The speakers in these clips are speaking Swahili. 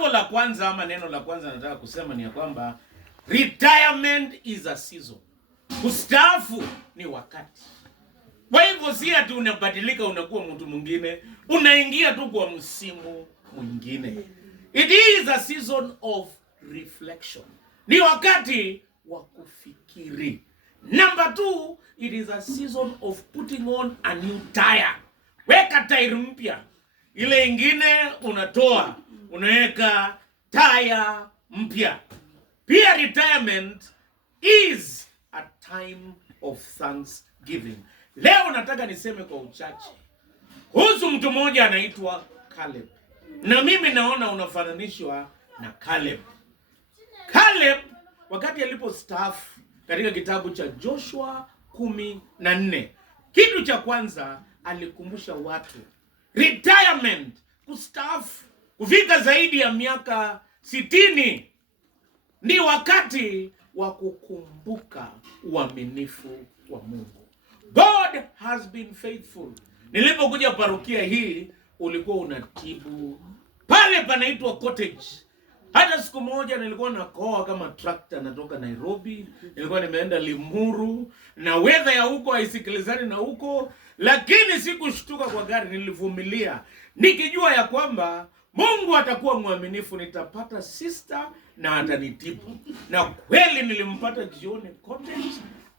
Jambo la kwanza ama neno la kwanza nataka kusema ni ya kwamba retirement is a season. Kustaafu ni wakati. Kwa hivyo si ati unabadilika unakuwa mtu mwingine, unaingia tu kwa msimu mwingine. It is a season of reflection. Ni wakati wa kufikiri. Number 2, it is a season of putting on a new tire. Weka tire mpya. Ile ingine unatoa, unaweka tire mpya. Pia retirement is a time of thanksgiving. Leo nataka niseme kwa uchache kuhusu mtu mmoja anaitwa Caleb. Na mimi naona unafananishwa na Caleb. Caleb wakati alipostaafu katika kitabu cha Joshua 14, kitu cha kwanza alikumbusha watu retirement, kustaafu, kufika zaidi ya miaka 60 ni wakati wa kukumbuka uaminifu wa Mungu. God has been faithful. Nilipokuja parokia hii ulikuwa unatibu pale panaitwa Cottage. Hata siku moja nilikuwa nakoa kama tractor natoka Nairobi, nilikuwa nimeenda Limuru na weather ya huko haisikilizani na huko, lakini sikushtuka kwa gari, nilivumilia nikijua ya kwamba Mungu atakuwa mwaminifu, nitapata sister na atanitibu. Na kweli nilimpata jioni Cottage,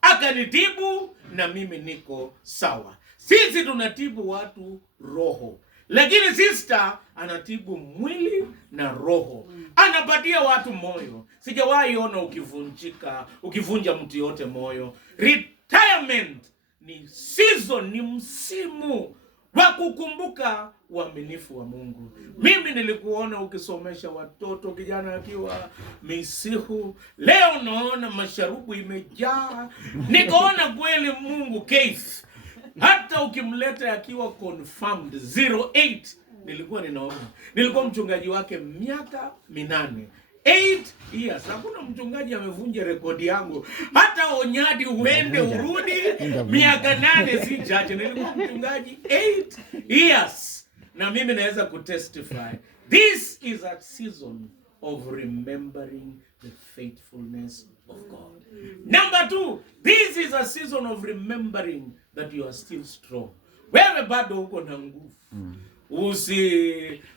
akanitibu na mimi niko sawa. Sisi tunatibu watu roho, lakini sister anatibu mwili na roho. Anapatia watu moyo. Sijawahi ona ukivunja mtu yote moyo. Retirement ni season, ni msimu wa kukumbuka uaminifu wa Mungu. Mimi nilikuona ukisomesha watoto, kijana akiwa misihu. Leo naona masharubu imejaa. Nikaona kweli Mungu case. Hata ukimleta akiwa confirmed 08, nilikuwa mchungaji wake miaka 8 years. Hakuna mchungaji amevunja rekodi yangu. Hata Onyadi uende urudi miaka 8 si chache. Nilikuwa mchungaji 8 years. Na mimi naweza kutestify. This is a season of remembering the faithfulness of God. Number 2, this is a season of remembering that you are still strong. Wewe bado uko na nguvu.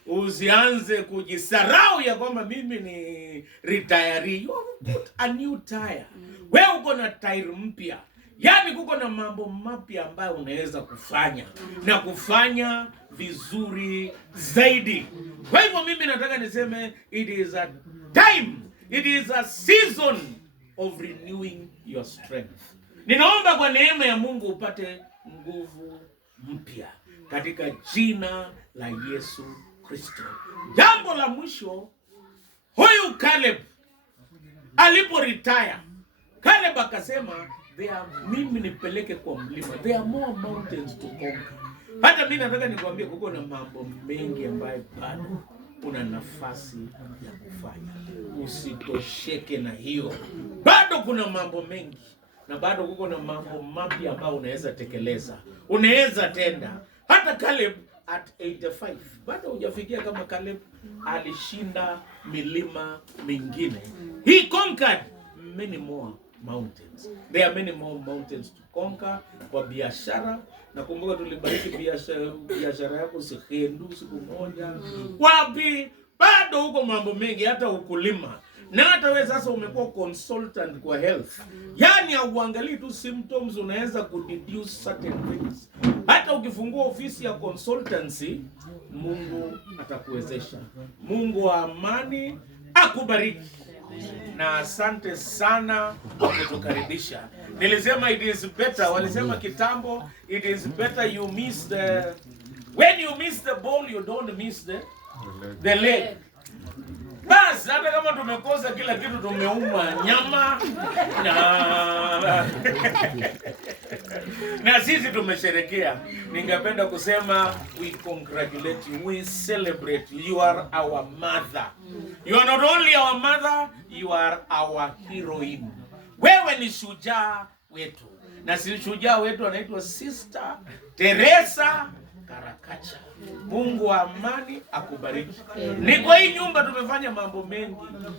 Usianze kujisarau ya kwamba mimi ni retiree. You have put a new tire. Wewe uko na tire mpya. Yaani kuko na mambo mapya ambayo unaweza kufanya na kufanya vizuri zaidi. Kwa hivyo mimi nataka niseme it is a time, it is a season of renewing your strength. Ninaomba kwa neema ya Mungu upate nguvu mpya katika jina la Yesu Kristo. Jambo la mwisho, huyu Caleb alipo retire, Caleb akasema mimi nipeleke kwa mlima. There are more mountains to conquer. Hata mimi nataka nikwambie kuko na mambo mengi ambayo bado una nafasi ya kufanya. Usitosheke na hiyo. Bado kuna mambo mengi na bado kuko na mambo mapya ambayo unaweza tekeleza. Unaweza tenda. Hata Caleb at 85 bado hujafikia kama Caleb alishinda milima mingine. He conquered many more mountains. There are many more mountains to conquer. Kwa biashara, nakumbuka tulibariki biashara yako sikendu siku moja. Wapi bado huko mambo mengi, hata ukulima. Na hata wewe sasa umekuwa consultant kwa health. Yaani hauangalii tu symptoms, unaweza kudeduce certain things. Hata ukifungua ofisi ya consultancy, Mungu atakuwezesha. Mungu wa amani akubariki. Na asante sana kwa kutukaribisha. Nilisema it is better, walisema kitambo, it is better you miss when you miss the ball, you don't miss the leg. Bas, hata kama tumekosa kila kitu, tumeuma nyama na sisi tumesherekea. Ningependa kusema we congratulate you, we celebrate you. You are our mother. You are not only our mother, you are our heroine. Wewe ni shujaa wetu. Na si shujaa wetu anaitwa Sister Teresa Karakacha. Mungu wa amani akubariki. Ni kwa hii nyumba tumefanya mambo mengi.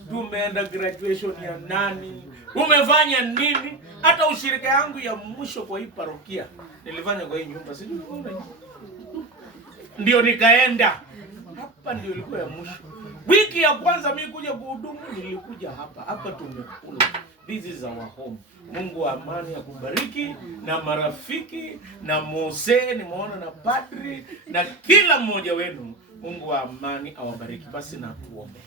Tumeenda graduation ya nani? Umefanya nini? Hata ushirika yangu ya mwisho kwa hii parokia nilifanya kwa hii nyumba. Sijui ndio nikaenda. Hapa ndio ilikuwa ya mwisho. Wiki ya kwanza mimi kuja kuhudumu nilikuja hapa. Hapa tumekula. This is our home. Mungu wa amani akubariki, na marafiki na Mose nimeona na padri na kila mmoja wenu. Mungu wa amani awabariki. Basi na tuombe.